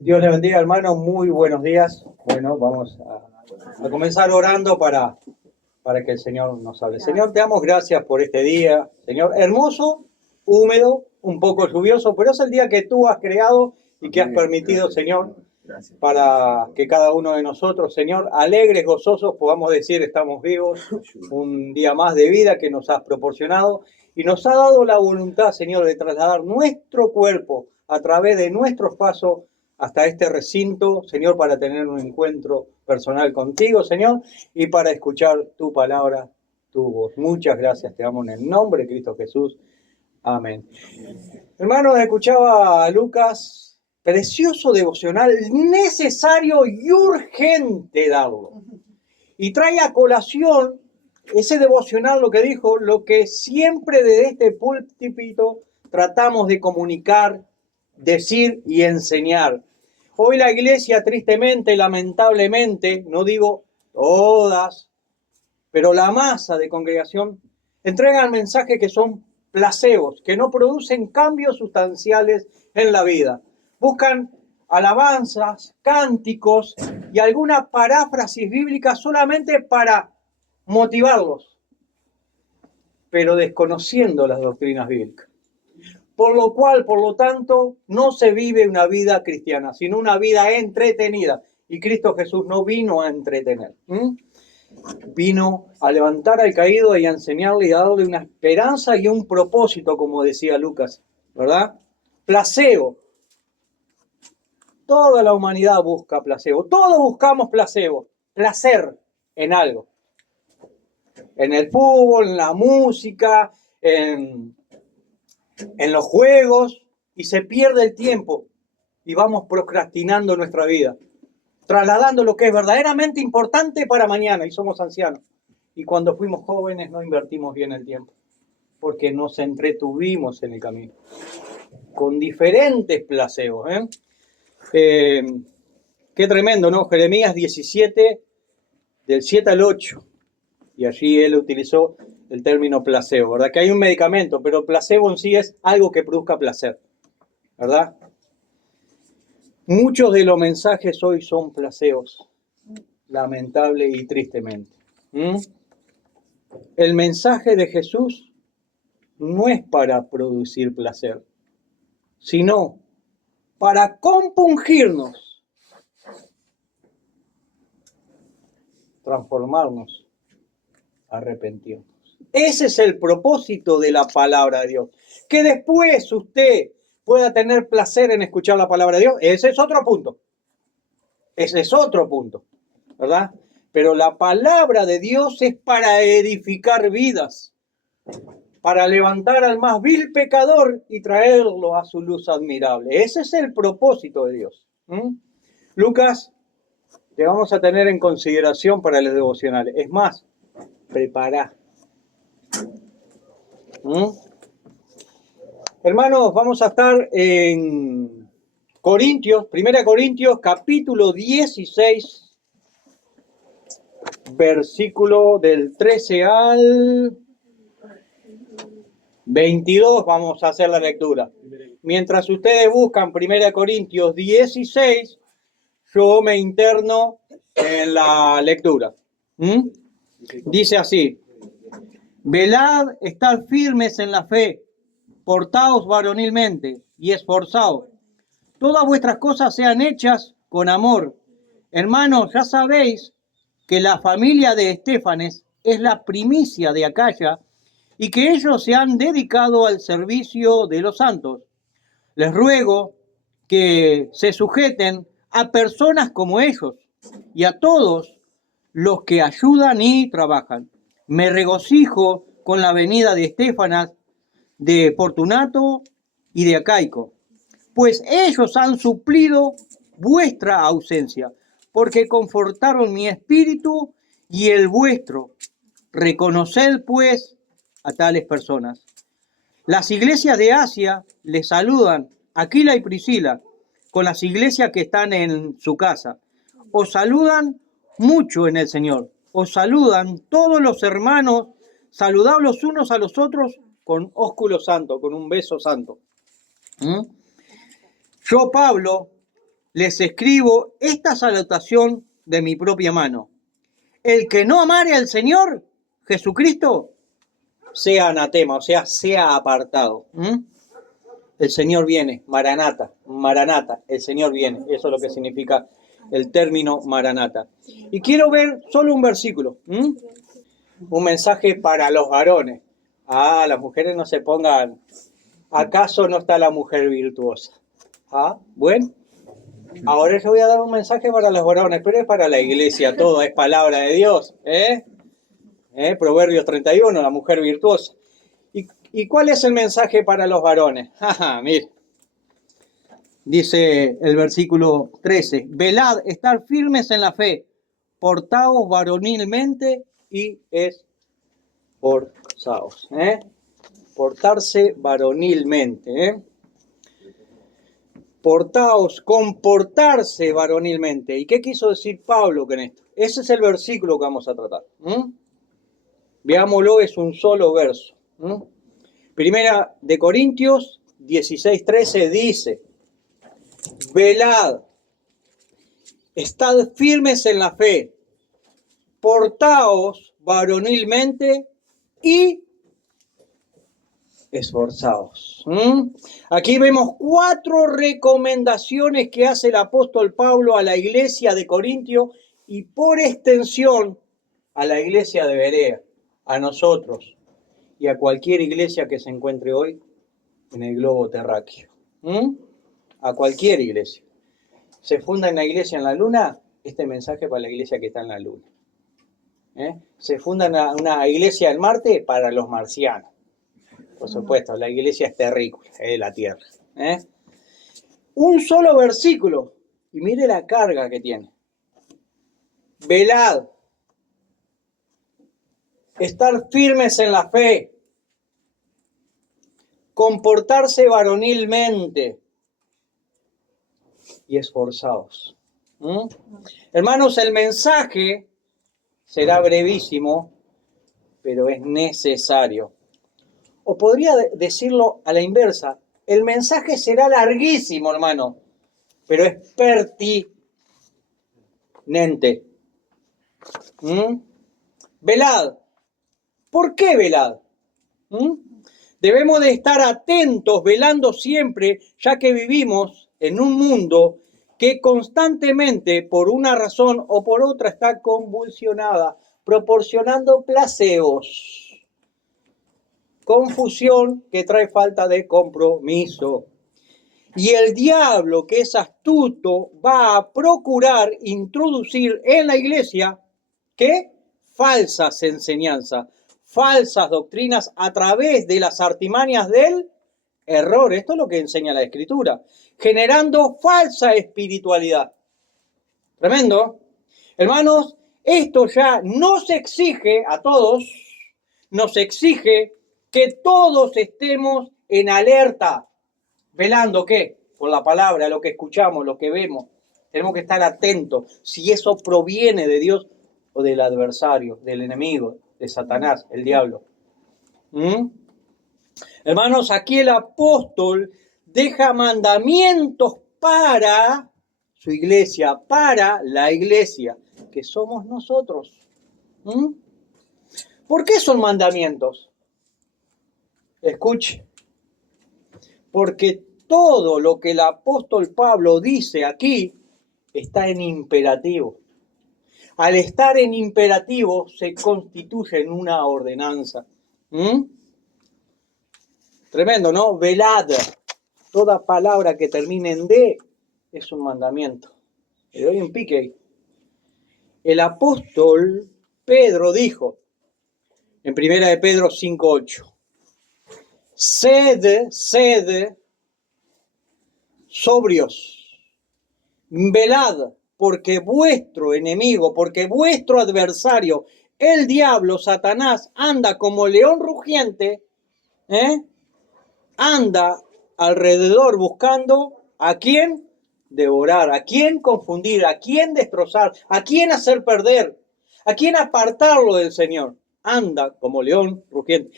Dios le bendiga, hermano. Muy buenos días. Bueno, vamos a comenzar orando para que el Señor nos hable. Señor, te damos gracias por este día. Señor, hermoso, húmedo, un poco lluvioso, pero es el día que tú has creado y que has permitido, Señor, para que cada uno de nosotros, Señor, alegres, gozosos, podamos decir estamos vivos, un día más de vida que nos has proporcionado y nos ha dado la voluntad, Señor, de trasladar nuestro cuerpo a través de nuestros pasos hasta este recinto, Señor, para tener un encuentro personal contigo, Señor, y para escuchar tu palabra, tu voz. Muchas gracias, te damos en el nombre de Cristo Jesús. Amén. Hermanos, escuchaba a Lucas, precioso devocional, necesario y urgente darlo. Y trae a colación ese devocional lo que dijo, lo que siempre desde este púlpito tratamos de comunicar, decir y enseñar. Hoy la iglesia, tristemente, lamentablemente, no digo todas, pero la masa de congregación entregan mensajes que son placebos, que no producen cambios sustanciales en la vida. Buscan alabanzas, cánticos y alguna paráfrasis bíblica solamente para motivarlos, pero desconociendo las doctrinas bíblicas. Por lo tanto, no se vive una vida cristiana, sino una vida entretenida. Y Cristo Jesús no vino a entretener. Vino a levantar al caído y a enseñarle y a darle una esperanza y un propósito, como decía Lucas, ¿verdad? Placebo. Toda la humanidad busca placebo. Todos buscamos placebo. Placer en algo. En el fútbol, en la música, en los juegos, y se pierde el tiempo y vamos procrastinando nuestra vida, trasladando lo que es verdaderamente importante para mañana, y somos ancianos. Y cuando fuimos jóvenes no invertimos bien el tiempo, porque nos entretuvimos en el camino, con diferentes placebos. Qué tremendo, ¿no? Jeremías 17, del 7 al 8. Y allí él utilizó el término placebo, ¿verdad? Que hay un medicamento, pero placebo en sí es algo que produzca placer, ¿verdad? Muchos de los mensajes hoy son placebos, lamentable y tristemente. El mensaje de Jesús no es para producir placer, sino para compungirnos, transformarnos, arrepentirnos. Ese es el propósito de la palabra de Dios. Que después usted pueda tener placer en escuchar la palabra de Dios, ese es otro punto. Ese es otro punto, ¿verdad? Pero la palabra de Dios es para edificar vidas, para levantar al más vil pecador y traerlo a su luz admirable. Ese es el propósito de Dios. Lucas, te vamos a tener en consideración para los devocionales. Es más, prepará. Hermanos, vamos a estar en Corintios, 1 Corintios, capítulo 16, versículo del 13 al 22, vamos a hacer la lectura. Mientras ustedes buscan 1 Corintios 16, yo me interno en la lectura. Dice así: velad, estad firmes en la fe, portaos varonilmente y esforzaos. Todas vuestras cosas sean hechas con amor. Hermanos, ya sabéis que la familia de Estéfanes es la primicia de Acaya y que ellos se han dedicado al servicio de los santos. Les ruego que se sujeten a personas como ellos y a todos los que ayudan y trabajan. Me regocijo con la venida de Estéfanas, de Fortunato y de Acaico, pues ellos han suplido vuestra ausencia, porque confortaron mi espíritu y el vuestro. Reconoced, pues, a tales personas. Las iglesias de Asia les saludan, Aquila y Priscila, con las iglesias que están en su casa. Os saludan mucho en el Señor. Os saludan todos los hermanos, saludaos los unos a los otros con ósculo santo, con un beso santo. Yo, Pablo, les escribo esta salutación de mi propia mano. El que no amare al Señor Jesucristo, sea anatema, o sea, sea apartado. El Señor viene, Maranata, Maranata, el Señor viene. Eso es lo que significa el término Maranata. Y quiero ver solo un versículo, un mensaje para los varones. Las mujeres no se pongan, ¿acaso no está la mujer virtuosa? Bueno, ahora yo voy a dar un mensaje para los varones, pero es para la iglesia, todo es palabra de Dios. Proverbios 31, la mujer virtuosa. ¿Y cuál es el mensaje para los varones? Mire, dice el versículo 13, velad, estar firmes en la fe, portaos varonilmente y esforzaos. Portarse varonilmente. Portaos, comportarse varonilmente. ¿Y qué quiso decir Pablo con esto? Ese es el versículo que vamos a tratar. Veámoslo, es un solo verso. Primera de Corintios 16:13 dice, velad, estad firmes en la fe, portaos varonilmente y esforzaos. Aquí vemos 4 recomendaciones que hace el apóstol Pablo a la iglesia de Corintio y por extensión a la iglesia de Berea, a nosotros y a cualquier iglesia que se encuentre hoy en el globo terráqueo. A cualquier iglesia. ¿Se funda una iglesia en la luna? Este mensaje para la iglesia que está en la luna. ¿Se funda una iglesia en Marte? Para los marcianos. Por supuesto, la iglesia es terrícola, es de la tierra. Un solo versículo. Y mire la carga que tiene. Velad. Estar firmes en la fe. Comportarse varonilmente. Y esforzaos. Hermanos, el mensaje será brevísimo, pero es necesario. O podría decirlo a la inversa, el mensaje será larguísimo, hermano, pero es pertinente. Velad. ¿Por qué velad? Debemos de estar atentos, velando siempre, ya que vivimos en un mundo que constantemente, por una razón o por otra, está convulsionada, proporcionando placebos. Confusión que trae falta de compromiso. Y el diablo, que es astuto, va a procurar introducir en la iglesia, ¿qué? Falsas enseñanzas, falsas doctrinas a través de las artimañas del error. Esto es lo que enseña la Escritura, generando falsa espiritualidad. Tremendo. Hermanos, esto ya nos exige a todos, nos exige que todos estemos en alerta, velando, ¿qué? Por la palabra, lo que escuchamos, lo que vemos. Tenemos que estar atentos si eso proviene de Dios o del adversario, del enemigo, de Satanás, el diablo. Hermanos, aquí el apóstol deja mandamientos para su iglesia, para la iglesia, que somos nosotros. ¿Por qué son mandamientos? Escuche, porque todo lo que el apóstol Pablo dice aquí está en imperativo. Al estar en imperativo se constituye en una ordenanza. Tremendo, ¿no? Velad. Toda palabra que termine en D es un mandamiento. Le doy un pique ahí. El apóstol Pedro dijo en 1 de Pedro 5:8. Sed sobrios, velad, porque vuestro enemigo, porque vuestro adversario, el diablo, Satanás, anda como león rugiente, anda alrededor buscando a quién devorar, a quién confundir, a quién destrozar, a quién hacer perder, a quién apartarlo del Señor. Anda como león rugiente.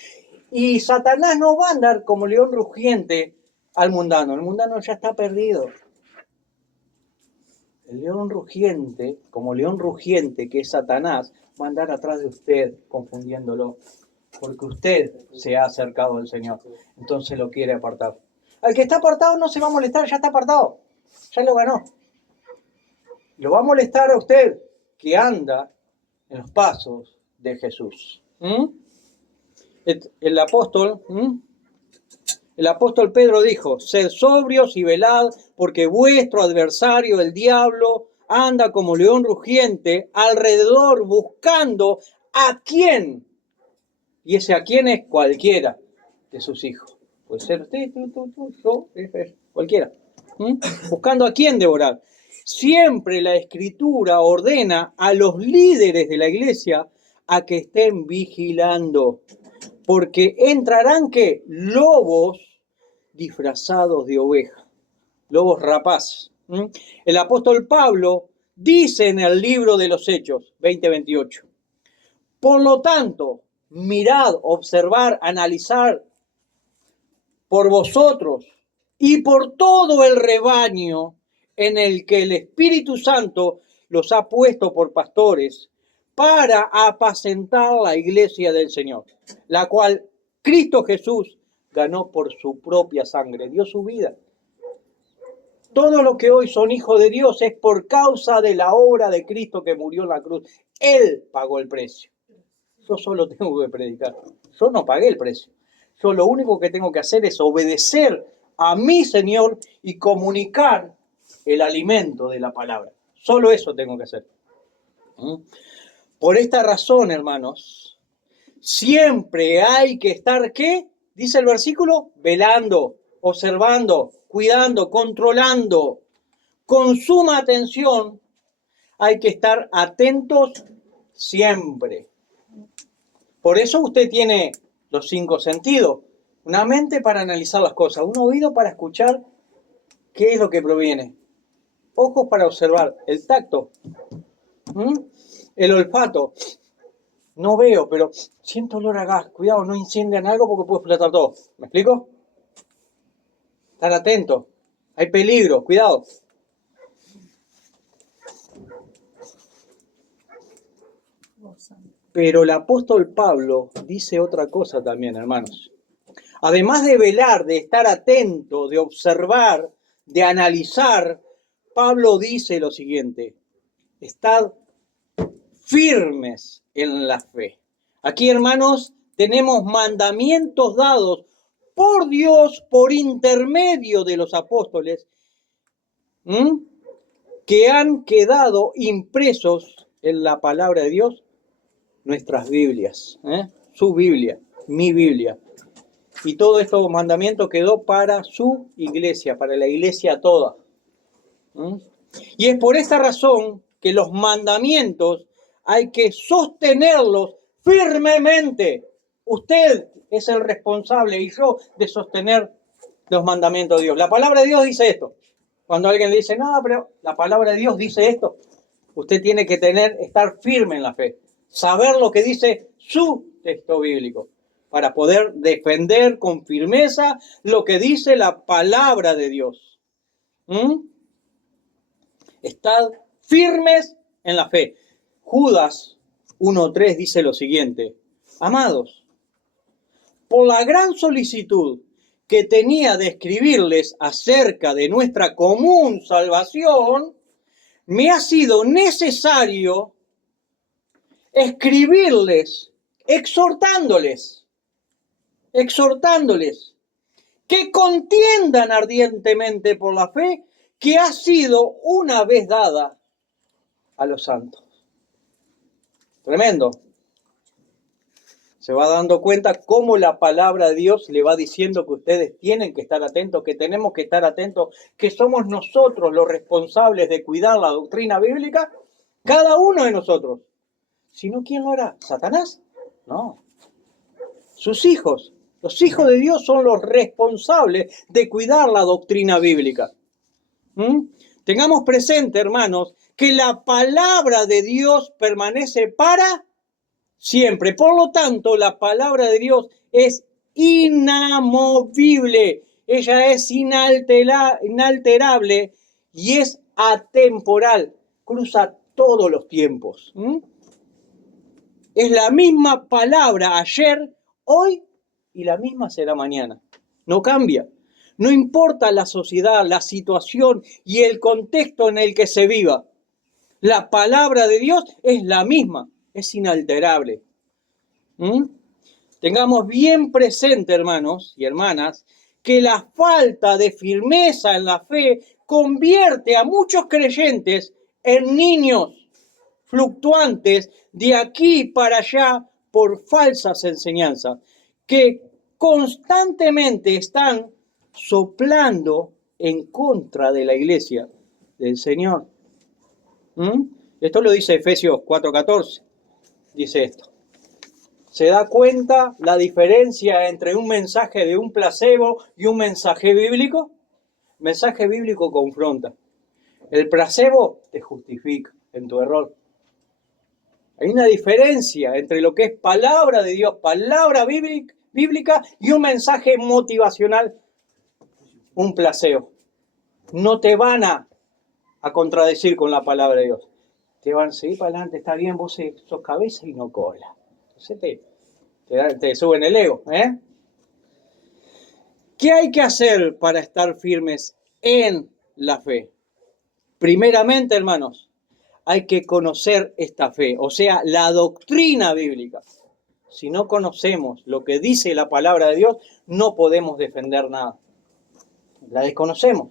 Y Satanás no va a andar como león rugiente al mundano. El mundano ya está perdido. El león rugiente, como león rugiente que es Satanás, va a andar atrás de usted confundiéndolo, porque usted se ha acercado al Señor, entonces lo quiere apartar. Al que está apartado no se va a molestar, ya está apartado, ya lo ganó. Lo va a molestar a usted que anda en los pasos de Jesús. El apóstol Pedro dijo, sed sobrios y velad, porque vuestro adversario, el diablo, anda como león rugiente alrededor buscando a quién. Y ese a quién es cualquiera de sus hijos. Puede ser usted, tú, yo, cualquiera. Buscando a quién devorar. Siempre la Escritura ordena a los líderes de la iglesia a que estén vigilando. Porque entrarán, ¿qué? Lobos disfrazados de oveja, lobos rapaz. El apóstol Pablo dice en el libro de los Hechos 20:28, por lo tanto, mirad, observar, analizar por vosotros y por todo el rebaño en el que el Espíritu Santo los ha puesto por pastores para apacentar la iglesia del Señor, la cual Cristo Jesús ganó por su propia sangre, dio su vida. Todos los que hoy son hijos de Dios es por causa de la obra de Cristo que murió en la cruz. Él pagó el precio. Yo solo tengo que predicar. Yo no pagué el precio. Yo lo único que tengo que hacer es obedecer a mi Señor y comunicar el alimento de la palabra. Solo eso tengo que hacer. Por esta razón, hermanos, siempre hay que estar, ¿qué? Dice el versículo, velando, observando, cuidando, controlando. Con suma atención hay que estar atentos siempre. Por eso usted tiene los 5 sentidos. Una mente para analizar las cosas, un oído para escuchar qué es lo que proviene, ojos para observar, el tacto, el olfato. No veo, pero siento olor a gas. Cuidado, no incendian algo porque puede explotar todo. ¿Me explico? Estar atento. Hay peligro, cuidado. Pero el apóstol Pablo dice otra cosa también, hermanos. Además de velar, de estar atento, de observar, de analizar, Pablo dice lo siguiente: estad firmes en la fe. Aquí, hermanos, tenemos mandamientos dados por Dios por intermedio de los apóstoles, que han quedado impresos en la palabra de Dios, nuestras Biblias, su Biblia, mi Biblia. Y todo estos mandamientos quedó para su iglesia, para la iglesia toda. Y es por esta razón que los mandamientos hay que sostenerlos firmemente. Usted es el responsable y yo de sostener los mandamientos de Dios. La palabra de Dios dice esto. Cuando alguien le dice, no, pero la palabra de Dios dice esto, usted tiene que estar firme en la fe. Saber lo que dice su texto bíblico para poder defender con firmeza lo que dice la palabra de Dios. Estad firmes en la fe. Judas 1:3 dice lo siguiente: amados, por la gran solicitud que tenía de escribirles acerca de nuestra común salvación, me ha sido necesario escribirles, exhortándoles, que contiendan ardientemente por la fe que ha sido una vez dada a los santos. Tremendo. Se va dando cuenta cómo la palabra de Dios le va diciendo que ustedes tienen que estar atentos, que tenemos que estar atentos, que somos nosotros los responsables de cuidar la doctrina bíblica, cada uno de nosotros. Si no, ¿quién lo hará? ¿Satanás? No. Sus hijos. Los hijos de Dios son los responsables de cuidar la doctrina bíblica. Tengamos presente, hermanos, que la palabra de Dios permanece para siempre. Por lo tanto, la palabra de Dios es inamovible. Ella es inalterable y es atemporal, cruza todos los tiempos. Es la misma palabra ayer, hoy y la misma será mañana. No cambia. No importa la sociedad, la situación y el contexto en el que se viva. La palabra de Dios es la misma, es inalterable. Tengamos bien presente, hermanos y hermanas, que la falta de firmeza en la fe convierte a muchos creyentes en niños fluctuantes de aquí para allá por falsas enseñanzas que constantemente están soplando en contra de la iglesia del Señor. Esto lo dice Efesios 4:14. Dice esto. ¿Se da cuenta la diferencia entre un mensaje de un placebo y un mensaje bíblico? El mensaje bíblico confronta. El placebo te justifica en tu error. Hay una diferencia entre lo que es palabra de Dios, palabra bíblica y un mensaje motivacional, un placebo. No te van a contradecir con la palabra de Dios. Te van a seguir para adelante, está bien, vos sos cabeza y no cola. Entonces te suben el ego. ¿Qué hay que hacer para estar firmes en la fe? Primeramente, hermanos, hay que conocer esta fe, o sea, la doctrina bíblica. Si no conocemos lo que dice la palabra de Dios, no podemos defender nada. La desconocemos.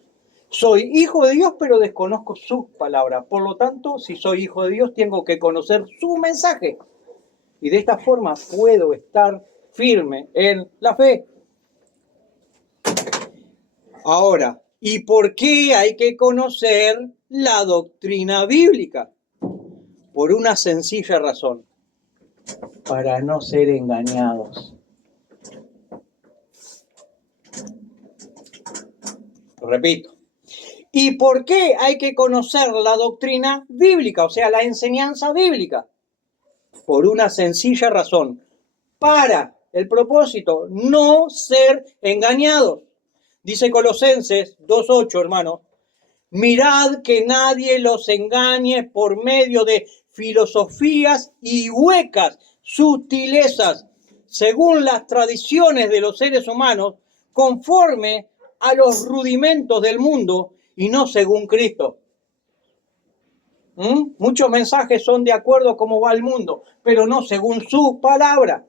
Soy hijo de Dios, pero desconozco sus palabras. Por lo tanto, si soy hijo de Dios, tengo que conocer su mensaje. Y de esta forma puedo estar firme en la fe. Ahora, ¿y por qué hay que conocer la doctrina bíblica? Por una sencilla razón. Para no ser engañados. Repito. ¿Y por qué hay que conocer la doctrina bíblica, o sea, la enseñanza bíblica? Por una sencilla razón. Para el propósito, no ser engañados. Dice Colosenses 2:8, hermano. Mirad que nadie los engañe por medio de filosofías y huecas sutilezas, según las tradiciones de los seres humanos, conforme a los rudimentos del mundo y no según Cristo. Muchos mensajes son de acuerdo a cómo va el mundo, pero no según su palabra.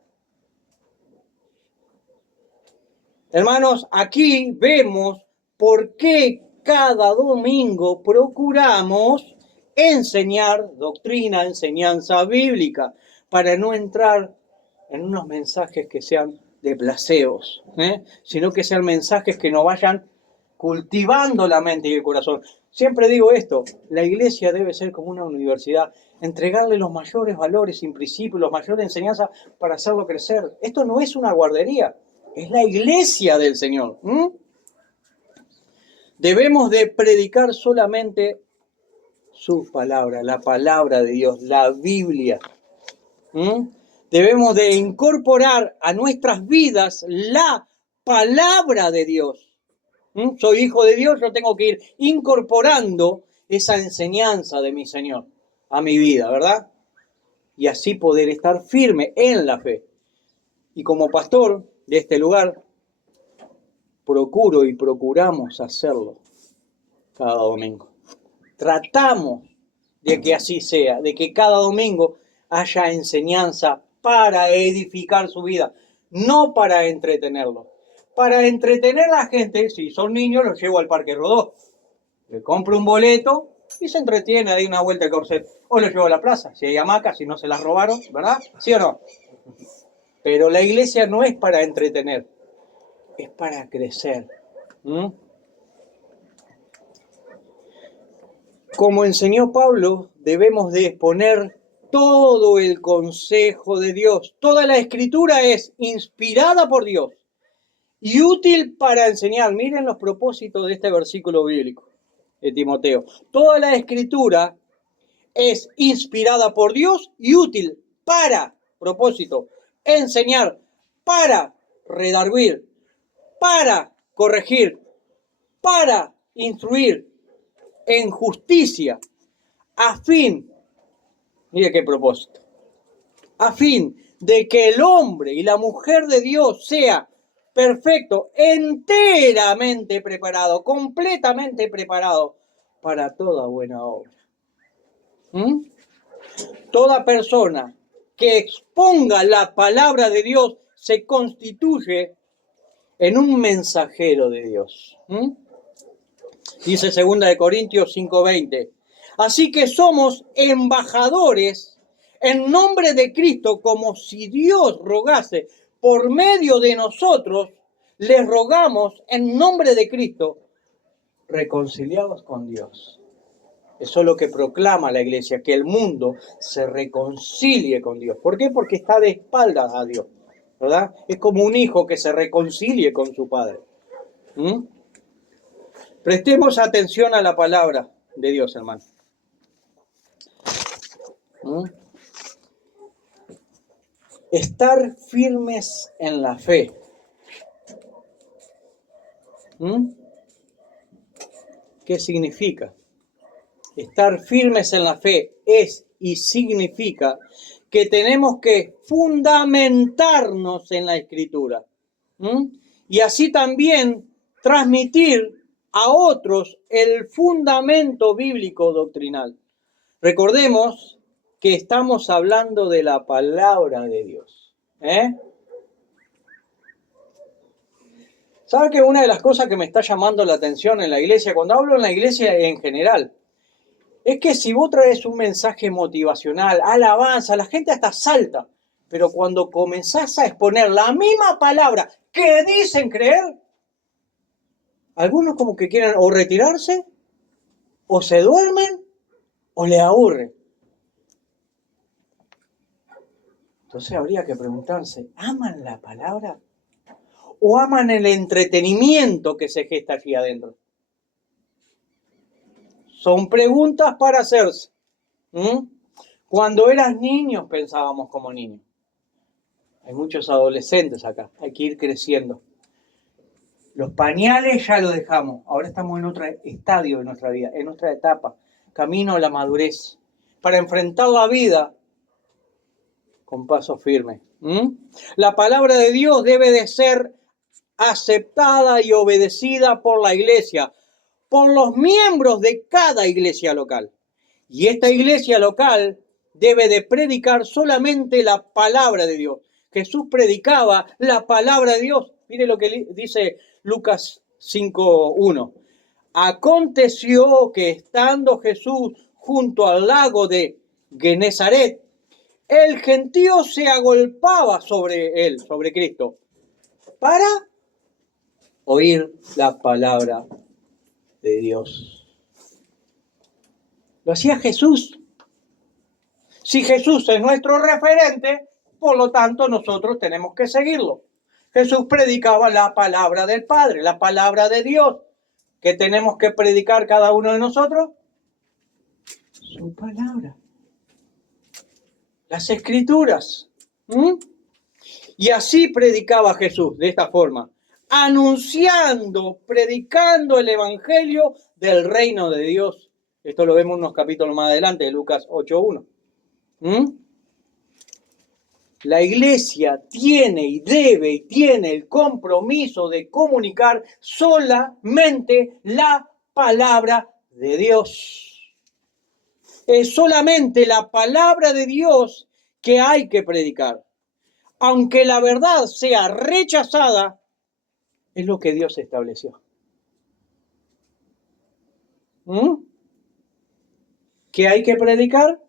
Hermanos, aquí vemos por qué cada domingo procuramos enseñar doctrina, enseñanza bíblica, para no entrar en unos mensajes que sean de placeos, sino que sean mensajes que nos vayan cultivando la mente y el corazón. Siempre digo esto, la iglesia debe ser como una universidad, entregarle los mayores valores y principios, las mayores enseñanzas para hacerlo crecer. Esto no es una guardería, es la iglesia del Señor. Debemos de predicar solamente su palabra, la palabra de Dios, la Biblia. Debemos de incorporar a nuestras vidas la palabra de Dios. Soy hijo de Dios, yo tengo que ir incorporando esa enseñanza de mi Señor a mi vida, ¿verdad? Y así poder estar firme en la fe. Y como pastor de este lugar, procuro y procuramos hacerlo cada domingo. Tratamos de que así sea, de que cada domingo haya enseñanza para edificar su vida, no para entretenerlo. Para entretener a la gente, si son niños, los llevo al Parque Rodó. Le compro un boleto y se entretiene ahí una vuelta de corset. O los llevo a la plaza, si hay hamacas, si no se las robaron, ¿verdad? ¿Sí o no? Pero la iglesia no es para entretener, es para crecer. Como enseñó Pablo, debemos de exponer todo el consejo de Dios. Toda la escritura es inspirada por Dios y útil para enseñar. Miren los propósitos de este versículo bíblico de Timoteo. Toda la escritura es inspirada por Dios y útil para, propósito, enseñar, para redarguir, para corregir, para instruir en justicia, a fin, mire qué propósito, a fin de que el hombre y la mujer de Dios sea perfecto, enteramente preparado, completamente preparado para toda buena obra. ¿Mm? Toda persona que exponga la palabra de Dios se constituye en un mensajero de Dios. ¿Mm? Dice 2 Corintios 5:20. Así que somos embajadores en nombre de Cristo, como si Dios rogase por medio de nosotros, les rogamos en nombre de Cristo, reconciliados con Dios. Eso es lo que proclama la iglesia, que el mundo se reconcilie con Dios. ¿Por qué? Porque está de espaldas a Dios, ¿verdad? Es como un hijo que se reconcilie con su padre. ¿Mm? Prestemos atención a la palabra de Dios, hermano. ¿Mm? Estar firmes en la fe. ¿Mm? ¿Qué significa? Estar firmes en la fe es y significa que tenemos que fundamentarnos en la Escritura. ¿Mm? Y así también transmitir a otros el fundamento bíblico doctrinal. Recordemos que estamos hablando de la palabra de Dios. ¿Sabe que una de las cosas que me está llamando la atención en la iglesia, cuando hablo en la iglesia en general, es que si vos traes un mensaje motivacional, alabanza, la gente hasta salta, pero cuando comenzás a exponer la misma palabra que dicen creer, algunos como que quieren o retirarse, o se duermen, o les aburre. Entonces habría que preguntarse, ¿aman la palabra? ¿O aman el entretenimiento que se gesta aquí adentro? Son preguntas para hacerse. Cuando eras niño pensábamos como niños. Hay muchos adolescentes acá, hay que ir creciendo. Los pañales ya los dejamos, ahora estamos en otro estadio de nuestra vida, en nuestra etapa, camino a la madurez, para enfrentar la vida con paso firme. La palabra de Dios debe de ser aceptada y obedecida por la iglesia, por los miembros de cada iglesia local. Y esta iglesia local debe de predicar solamente la palabra de Dios. Jesús predicaba la palabra de Dios. Mire lo que dice Lucas 5:1. Aconteció que estando Jesús junto al lago de Genezaret, el gentío se agolpaba sobre él, sobre Cristo, para oír la palabra de Dios. Lo hacía Jesús. Si Jesús es nuestro referente, por lo tanto nosotros tenemos que seguirlo. Jesús predicaba la palabra del Padre, la palabra de Dios. ¿Qué tenemos que predicar cada uno de nosotros? Su palabra. Las Escrituras. Y así predicaba Jesús, de esta forma, anunciando, predicando el Evangelio del reino de Dios. Esto lo vemos unos capítulos más adelante, de Lucas 8:1. La iglesia tiene y tiene el compromiso de comunicar solamente la palabra de Dios. Es solamente la palabra de Dios que hay que predicar. Aunque la verdad sea rechazada, es lo que Dios estableció. ¿Qué hay que predicar?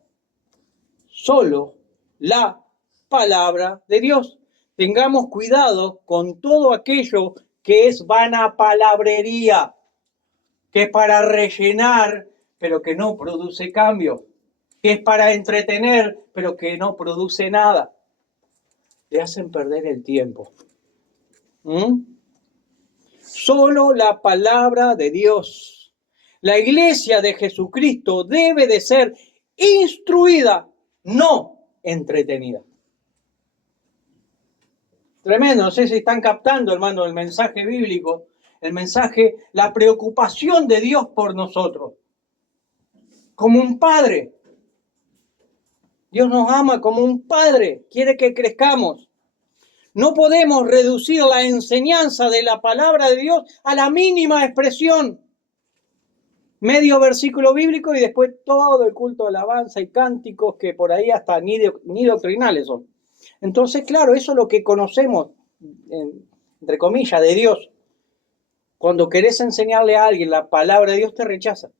Solo la palabra de Dios. Tengamos cuidado con todo aquello que es vana palabrería, que es para rellenar, pero que no produce cambio, que es para entretener, pero que no produce nada. Te hacen perder el tiempo. Solo la palabra de Dios. La iglesia de Jesucristo debe de ser instruida, no entretenida. Tremendo, no sé si están captando, hermano, el mensaje bíblico, el mensaje, la preocupación de Dios por nosotros. como un padre. Dios nos ama como un padre, quiere que crezcamos. No podemos reducir la enseñanza de la palabra de Dios a la mínima expresión. Medio versículo bíblico y después todo el culto de alabanza y cánticos que por ahí hasta ni doctrinales son. Entonces, claro, eso es lo que conocemos, entre comillas, de Dios. Cuando querés enseñarle a alguien la palabra de Dios, te rechaza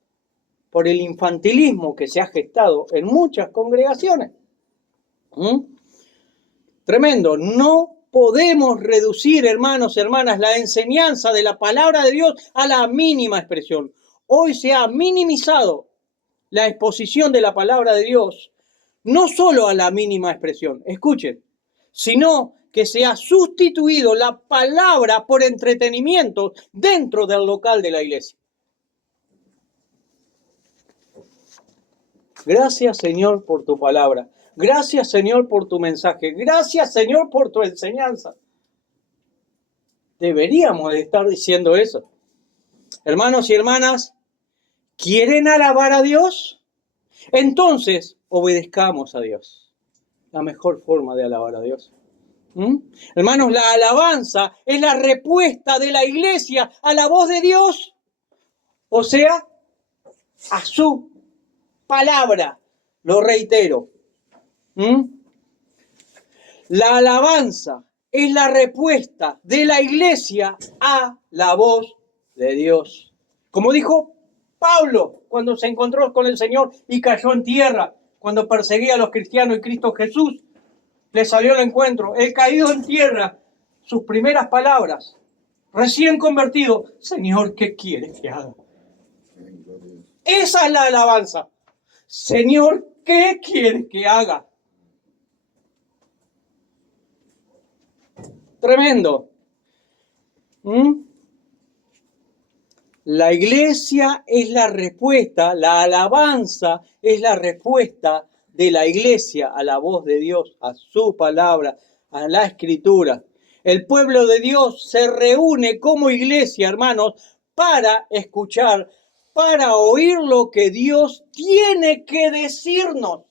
por el infantilismo que se ha gestado en muchas congregaciones. Tremendo. No podemos reducir, hermanos y hermanas, la enseñanza de la palabra de Dios a la mínima expresión. Hoy se ha minimizado la exposición de la palabra de Dios, no solo a la mínima expresión, escuchen, sino que se ha sustituido la palabra por entretenimiento dentro del local de la iglesia. Gracias, Señor, por tu palabra. Gracias, Señor, por tu mensaje. Gracias, Señor, por tu enseñanza. Deberíamos de estar diciendo eso. Hermanos y hermanas, ¿quieren alabar a Dios? Entonces, obedezcamos a Dios. La mejor forma de alabar a Dios. Hermanos, la alabanza es la respuesta de la iglesia a la voz de Dios. O sea, a su palabra. Lo reitero. La alabanza es la respuesta de la iglesia a la voz de Dios. Como dijo Pablo cuando se encontró con el Señor y cayó en tierra, cuando perseguía a los cristianos y Cristo Jesús le salió al encuentro. Él caído en tierra, sus primeras palabras, recién convertido: Señor, ¿qué quieres que haga? Esa es la alabanza. Señor, ¿qué quieres que haga? Tremendo. La iglesia es la respuesta, la alabanza es la respuesta de la iglesia a la voz de Dios, a su palabra, a la escritura. El pueblo de Dios se reúne como iglesia, hermanos, para escuchar, para oír lo que Dios tiene que decirnos.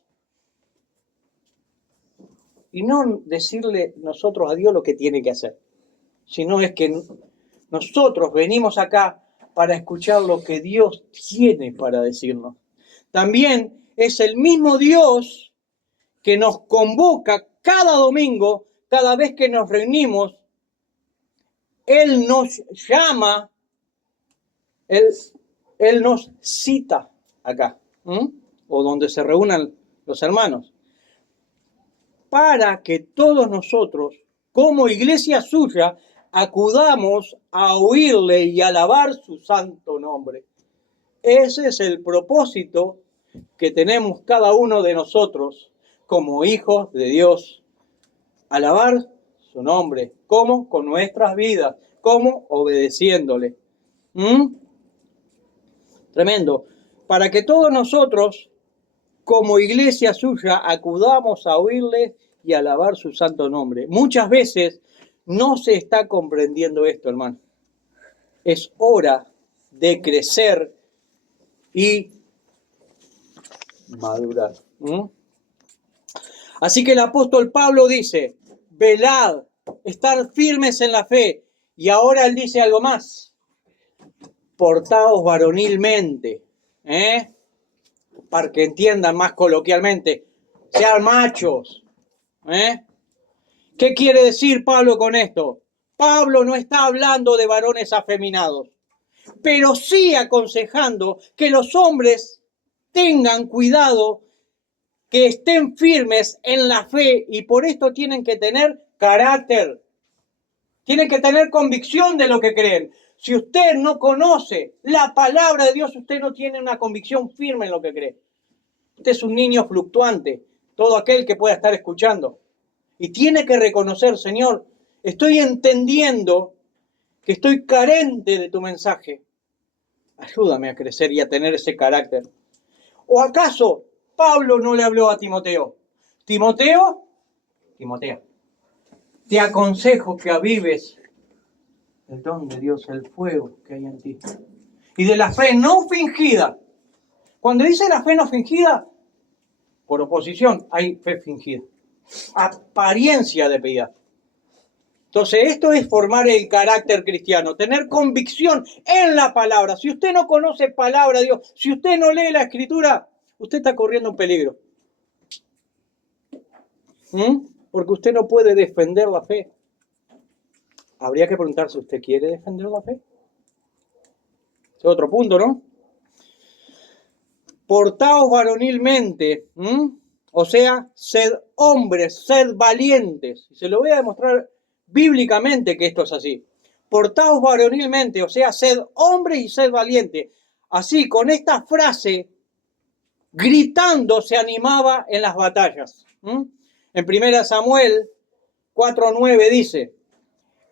Y no decirle nosotros a Dios lo que tiene que hacer, sino es que nosotros venimos acá para escuchar lo que Dios tiene para decirnos. También es el mismo Dios que nos convoca cada domingo, cada vez que nos reunimos. Él nos llama, Él nos cita acá, o donde se reúnan los hermanos, para que todos nosotros, como iglesia suya, acudamos a oírle y alabar su santo nombre. Ese es el propósito que tenemos cada uno de nosotros como hijos de Dios. Alabar su nombre. ¿Cómo? Con nuestras vidas. ¿Cómo? Obedeciéndole. Tremendo. Para que todos nosotros, como iglesia suya, acudamos a oírle y alabar su santo nombre. Muchas veces no se está comprendiendo esto, hermano. Es hora de crecer y madurar. Así que el apóstol Pablo dice: velad, estar firmes en la fe. Y ahora él dice algo más: portaos varonilmente, para que entiendan más coloquialmente, sean machos. ¿Qué quiere decir Pablo con esto? Pablo no está hablando de varones afeminados, pero sí aconsejando que los hombres tengan cuidado, que estén firmes en la fe, y por esto tienen que tener carácter, tienen que tener convicción de lo que creen. Si usted no conoce la palabra de Dios, usted no tiene una convicción firme en lo que cree. Usted es un niño fluctuante, todo aquel que pueda estar escuchando. Y tiene que reconocer: Señor, estoy entendiendo que estoy carente de tu mensaje. Ayúdame a crecer y a tener ese carácter. ¿O acaso Pablo no le habló a Timoteo? Timoteo, te aconsejo que avives el don de Dios, el fuego que hay en ti. Y de la fe no fingida, Cuando dice la fe no fingida, por oposición, hay fe fingida. Apariencia de piedad. Entonces, esto es formar el carácter cristiano, tener convicción en la palabra. Si usted no conoce palabra de Dios, si usted no lee la Escritura, usted está corriendo un peligro. Porque usted no puede defender la fe. Habría que preguntarse, ¿usted quiere defender la fe? Es otro punto, ¿no? Portaos varonilmente, o sea, sed hombres, sed valientes. Se lo voy a demostrar bíblicamente que esto es así. Portaos varonilmente, o sea, sed hombres y sed valientes. Así, con esta frase, gritando se animaba en las batallas. En 1 Samuel 4:9 dice,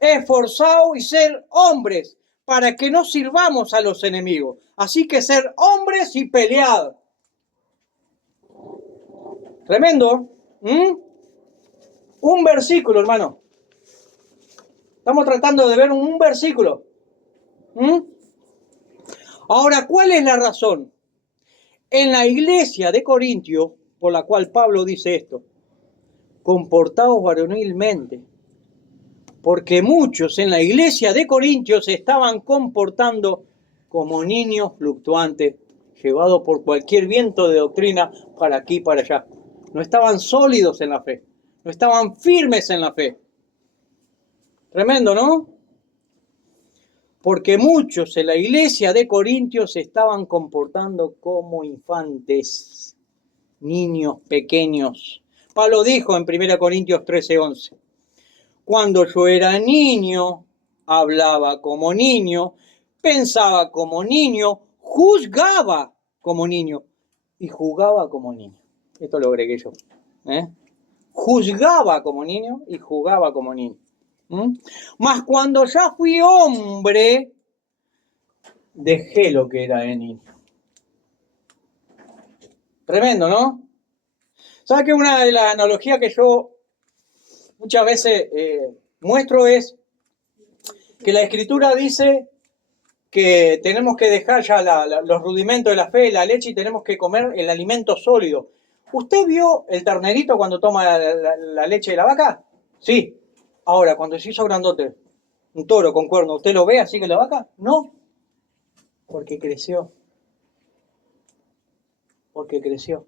esforzaos y ser hombres para que no sirvamos a los enemigos. Así que ser hombres y pelead. Tremendo. Un versículo, hermano. Estamos tratando de ver un versículo. Ahora, ¿cuál es la razón? En la iglesia de Corintios, por la cual Pablo dice esto, comportaos varonilmente, porque muchos en la iglesia de Corintios se estaban comportando como niños fluctuantes, llevados por cualquier viento de doctrina para aquí y para allá. No estaban sólidos en la fe, no estaban firmes en la fe. Tremendo, ¿no? Porque muchos en la iglesia de Corintios se estaban comportando como infantes, niños pequeños. Pablo dijo en 1 Corintios 13:11, cuando yo era niño, hablaba como niño, pensaba como niño, juzgaba como niño y jugaba como niño. Esto lo agregué yo. Juzgaba como niño y jugaba como niño. Mas cuando ya fui hombre, dejé lo que era de niño. Tremendo, ¿no? ¿Sabes que una de las analogías que yo muchas veces muestro es que la Escritura dice que tenemos que dejar ya los rudimentos de la fe, la leche, y tenemos que comer el alimento sólido? ¿Usted vio el ternerito cuando toma la leche de la vaca? Sí. Ahora, cuando se hizo grandote, un toro con cuerno, ¿usted lo ve así que la vaca? No. Porque creció. Porque creció.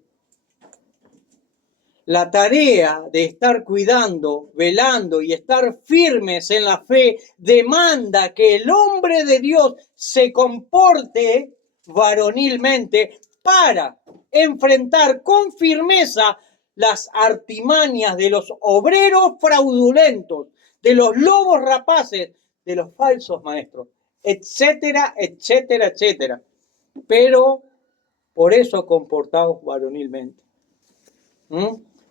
La tarea de estar cuidando, velando y estar firmes en la fe demanda que el hombre de Dios se comporte varonilmente para enfrentar con firmeza las artimañas de los obreros fraudulentos, de los lobos rapaces, de los falsos maestros, etcétera, etcétera, etcétera. Pero por eso comportaos varonilmente.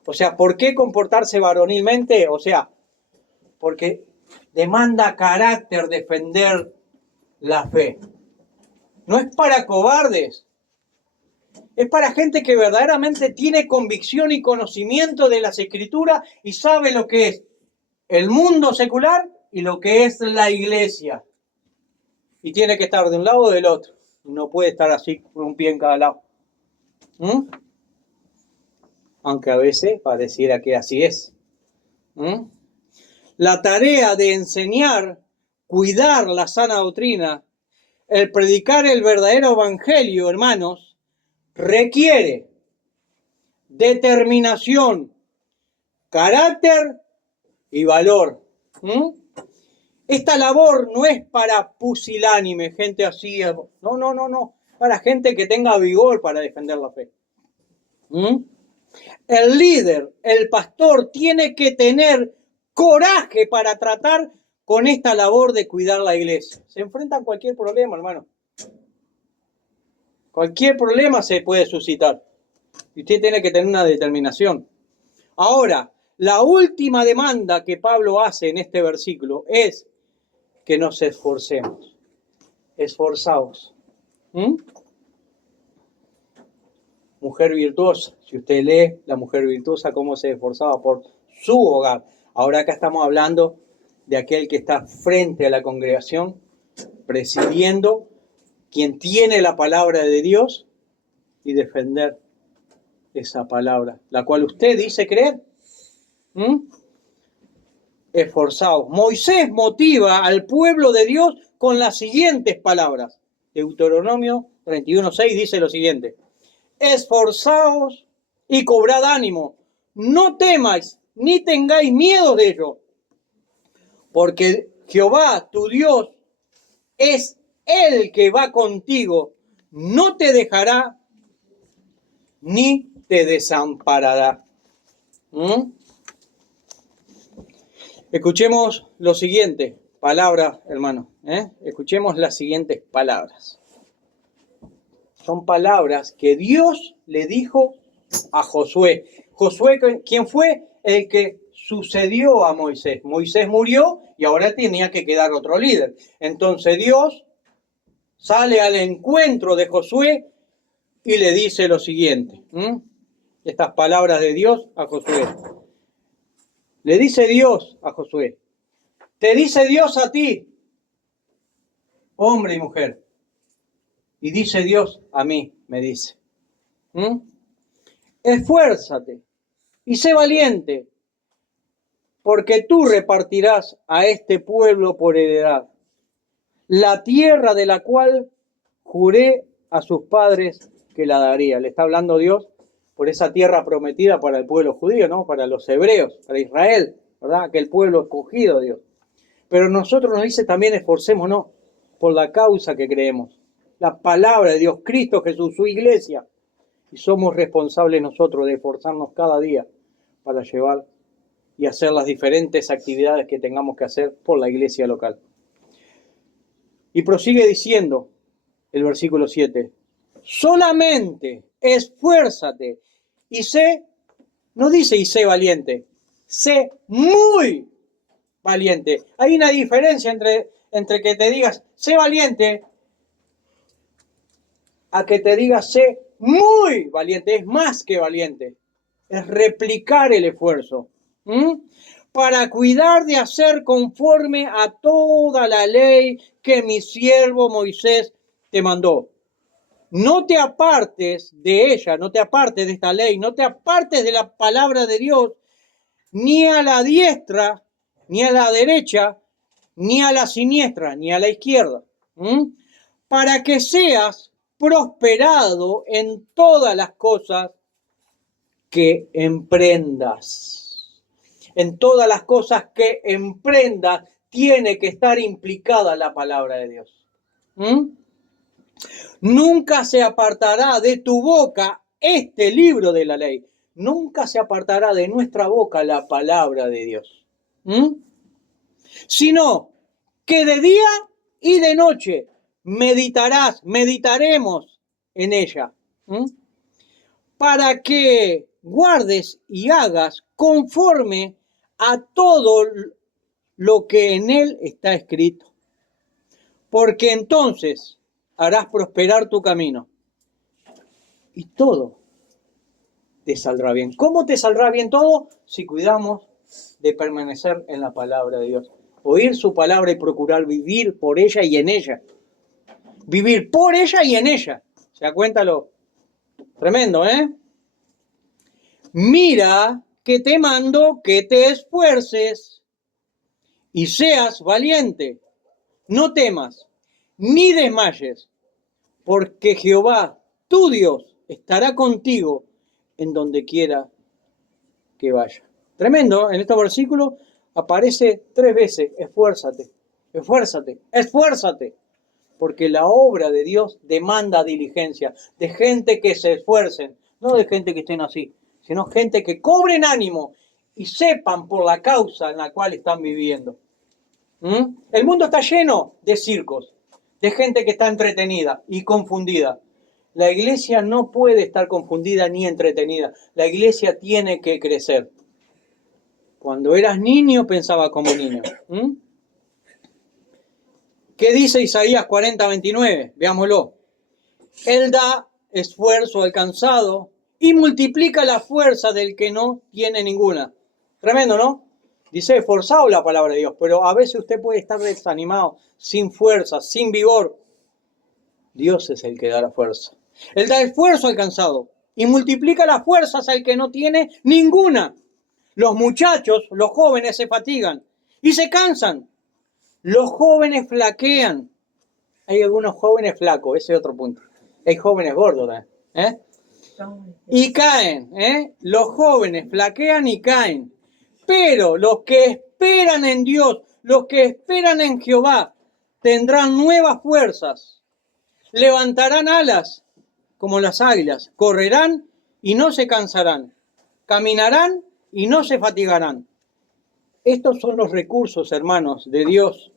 O sea, ¿por qué comportarse varonilmente? O sea, porque demanda carácter defender la fe. No es para cobardes. Es para gente que verdaderamente tiene convicción y conocimiento de las Escrituras y sabe lo que es el mundo secular y lo que es la iglesia. Y tiene que estar de un lado o del otro. No puede estar así con un pie en cada lado. Aunque a veces pareciera que así es. La tarea de enseñar, cuidar la sana doctrina, el predicar el verdadero evangelio, hermanos, requiere determinación, carácter y valor. Esta labor no es para pusilánime, gente así. No. Para gente que tenga vigor para defender la fe. El líder, el pastor, tiene que tener coraje para tratar con esta labor de cuidar la iglesia. Se enfrenta a cualquier problema, hermano. Cualquier problema se puede suscitar. Y usted tiene que tener una determinación. Ahora, la última demanda que Pablo hace en este versículo es que nos esforcemos. Esforzaos. Mujer virtuosa. Si usted lee la mujer virtuosa, cómo se esforzaba por su hogar. Ahora acá estamos hablando de aquel que está frente a la congregación, presidiendo, quien tiene la palabra de Dios y defender esa palabra, la cual usted dice creer. Esforzaos. Moisés motiva al pueblo de Dios con las siguientes palabras. Deuteronomio 31:6 dice lo siguiente: esforzaos y cobrad ánimo, no temáis ni tengáis miedo de ello, porque Jehová tu Dios es el que va contigo, no te dejará ni te desamparará. Escuchemos lo siguiente, palabras, hermanos. Escuchemos las siguientes palabras. Son palabras que Dios le dijo a Josué. Josué, ¿quién fue? El que sucedió a Moisés. Moisés murió y ahora tenía que quedar otro líder. Entonces Dios sale al encuentro de Josué y le dice lo siguiente. Estas palabras de Dios a Josué. Le dice Dios a Josué. Te dice Dios a ti, hombre y mujer. Y dice Dios a mí, me dice. Esfuérzate y sé valiente, porque tú repartirás a este pueblo por heredad la tierra de la cual juré a sus padres que la daría. Le está hablando Dios por esa tierra prometida para el pueblo judío, ¿no? Para los hebreos, para Israel, ¿verdad? Aquel pueblo escogido de Dios. Pero nosotros nos dice también esforcémonos por la causa que creemos. La palabra de Dios, Cristo Jesús, su iglesia. Y somos responsables nosotros de esforzarnos cada día para llevar y hacer las diferentes actividades que tengamos que hacer por la iglesia local. Y prosigue diciendo el versículo 7. Solamente esfuérzate y sé, no dice y sé valiente, sé muy valiente. Hay una diferencia entre que te digas sé valiente a que te digas sé muy valiente. Es más que valiente. Es replicar el esfuerzo. Para cuidar de hacer conforme a toda la ley que mi siervo Moisés te mandó. No te apartes de ella, no te apartes de esta ley, no te apartes de la palabra de Dios, ni a la diestra, ni a la derecha, ni a la siniestra, ni a la izquierda, para que seas prosperado en todas las cosas que emprendas. En todas las cosas que emprendas tiene que estar implicada la palabra de Dios. Nunca se apartará de tu boca este libro de la ley. Nunca se apartará de nuestra boca la palabra de Dios. Sino que de día y de noche meditaremos en ella. Para que guardes y hagas conforme a todo lo que en él está escrito. Porque entonces harás prosperar tu camino y todo te saldrá bien. ¿Cómo te saldrá bien todo? Si cuidamos de permanecer en la palabra de Dios. Oír su palabra y procurar vivir por ella y en ella. Vivir por ella y en ella. ¿Se da cuenta lo tremendo, Mira que te mando que te esfuerces y seas valiente. No temas, ni desmayes, porque Jehová, tu Dios, estará contigo en donde quiera que vaya. Tremendo, en este versículo aparece 3 veces, esfuérzate, esfuérzate, esfuérzate, porque la obra de Dios demanda diligencia, de gente que se esfuercen, no de gente que estén así, sino gente que cobren ánimo y sepan por la causa en la cual están viviendo. El mundo está lleno de circos, de gente que está entretenida y confundida. La iglesia no puede estar confundida ni entretenida. La iglesia tiene que crecer. Cuando eras niño, pensaba como niño. ¿Qué dice Isaías 40:29? Veámoslo. Él da esfuerzo al cansado y multiplica la fuerza del que no tiene ninguna. Tremendo, ¿no? Dice esforzado la palabra de Dios, pero a veces usted puede estar desanimado, sin fuerza, sin vigor. Dios es el que da la fuerza. Él da esfuerzo al cansado y multiplica las fuerzas al que no tiene ninguna. Los muchachos, los jóvenes se fatigan y se cansan. Los jóvenes flaquean. Hay algunos jóvenes flacos, ese es otro punto. Hay jóvenes gordos también. Y caen. Los jóvenes flaquean y caen. Pero los que esperan en Dios, los que esperan en Jehová, tendrán nuevas fuerzas. Levantarán alas como las águilas. Correrán y no se cansarán. Caminarán y no se fatigarán. Estos son los recursos, hermanos, de Dios.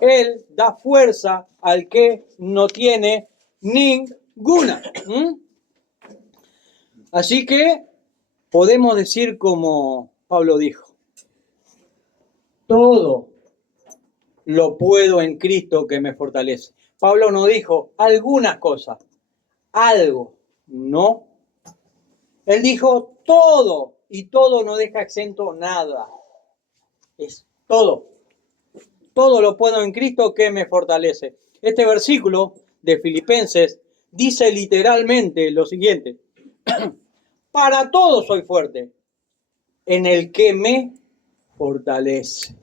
Él da fuerza al que no tiene ninguna. Así que podemos decir como Pablo dijo, todo lo puedo en Cristo que me fortalece. Pablo no dijo algunas cosas, algo, no. Él dijo todo, y todo no deja exento nada. Es todo. Todo lo puedo en Cristo que me fortalece. Este versículo de Filipenses dice literalmente lo siguiente. Para todo soy fuerte en el que me fortalece.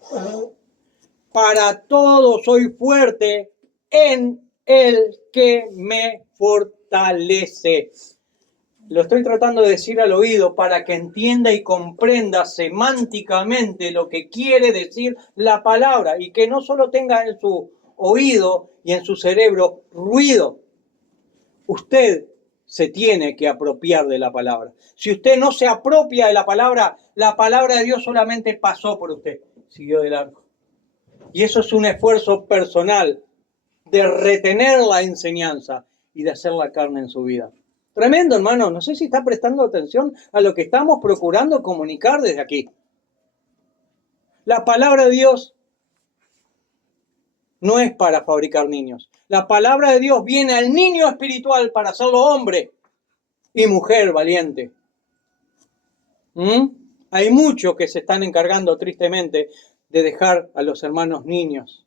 Para todo soy fuerte en el que me fortalece. Lo estoy tratando de decir al oído para que entienda y comprenda semánticamente lo que quiere decir la palabra y que no solo tenga en su oído y en su cerebro ruido. Usted se tiene que apropiar de la palabra. Si usted no se apropia de la palabra de Dios solamente pasó por usted, siguió de largo. Y eso es un esfuerzo personal de retener la enseñanza y de hacer la carne en su vida. Tremendo, hermano. No sé si está prestando atención a lo que estamos procurando comunicar desde aquí. La palabra de Dios no es para fabricar niños. La palabra de Dios viene al niño espiritual para hacerlo hombre y mujer valiente. Hay muchos que se están encargando tristemente de dejar a los hermanos niños.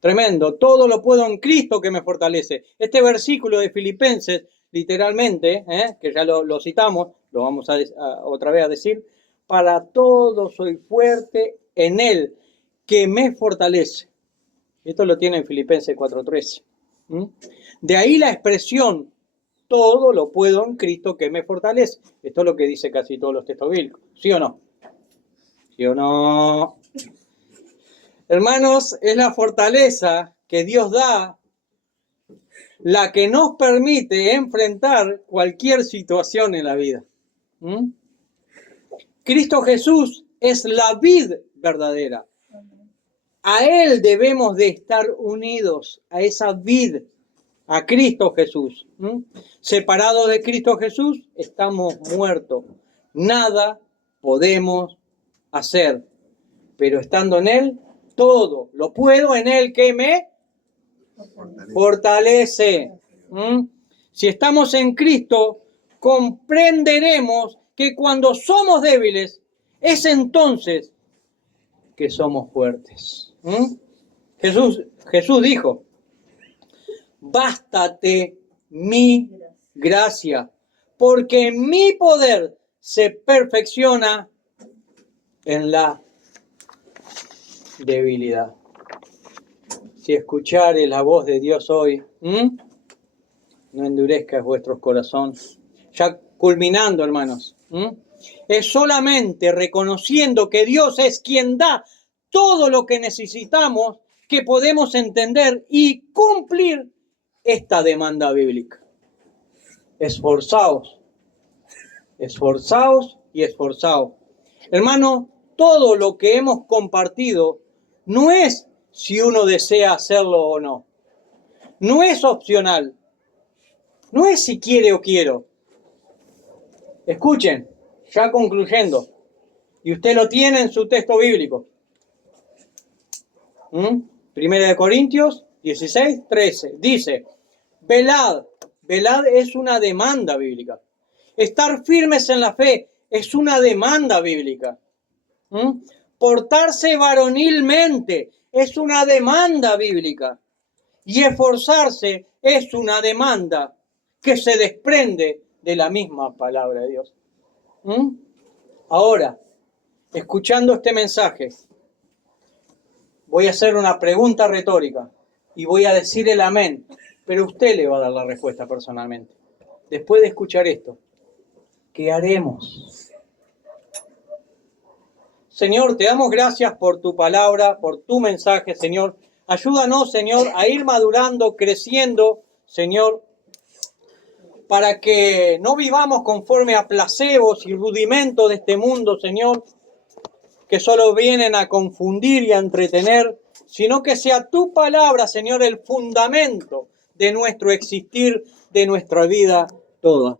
Tremendo, todo lo puedo en Cristo que me fortalece. Este versículo de Filipenses, literalmente, que ya lo citamos, lo vamos a otra vez a decir, para todo soy fuerte en Él que me fortalece. Esto lo tiene en Filipenses 4:13. De ahí la expresión, todo lo puedo en Cristo que me fortalece. Esto es lo que dice casi todos los textos bíblicos. ¿Sí o no? ¿Sí o no? Hermanos, es la fortaleza que Dios da la que nos permite enfrentar cualquier situación en la vida. Cristo Jesús es la vid verdadera. A Él debemos de estar unidos, a esa vid, a Cristo Jesús. Separados de Cristo Jesús, estamos muertos. Nada podemos hacer, pero estando en Él, todo lo puedo en Él que me fortalece. Si estamos en Cristo, comprenderemos que cuando somos débiles, es entonces que somos fuertes. Jesús dijo, bástate mi gracia, porque mi poder se perfecciona en la debilidad. Si escuchares la voz de Dios hoy, no endurezcas vuestros corazones. Ya culminando, hermanos, es solamente reconociendo que Dios es quien da todo lo que necesitamos que podemos entender y cumplir esta demanda bíblica. Esforzaos, esforzaos y esforzaos. Hermano, todo lo que hemos compartido no es si uno desea hacerlo o no. No es opcional. No es si quiere o quiero. Escuchen, ya concluyendo. Y usted lo tiene en su texto bíblico. Primera de Corintios 16:13. Dice, velad. Velad es una demanda bíblica. Estar firmes en la fe es una demanda bíblica. Portarse varonilmente es una demanda bíblica. Y esforzarse es una demanda que se desprende de la misma palabra de Dios. Ahora, escuchando este mensaje, voy a hacer una pregunta retórica y voy a decir el amén, pero usted le va a dar la respuesta personalmente. Después de escuchar esto, ¿qué haremos? Señor, te damos gracias por tu palabra, por tu mensaje, Señor. Ayúdanos, Señor, a ir madurando, creciendo, Señor, para que no vivamos conforme a placebos y rudimentos de este mundo, Señor, que solo vienen a confundir y a entretener, sino que sea tu palabra, Señor, el fundamento de nuestro existir, de nuestra vida toda.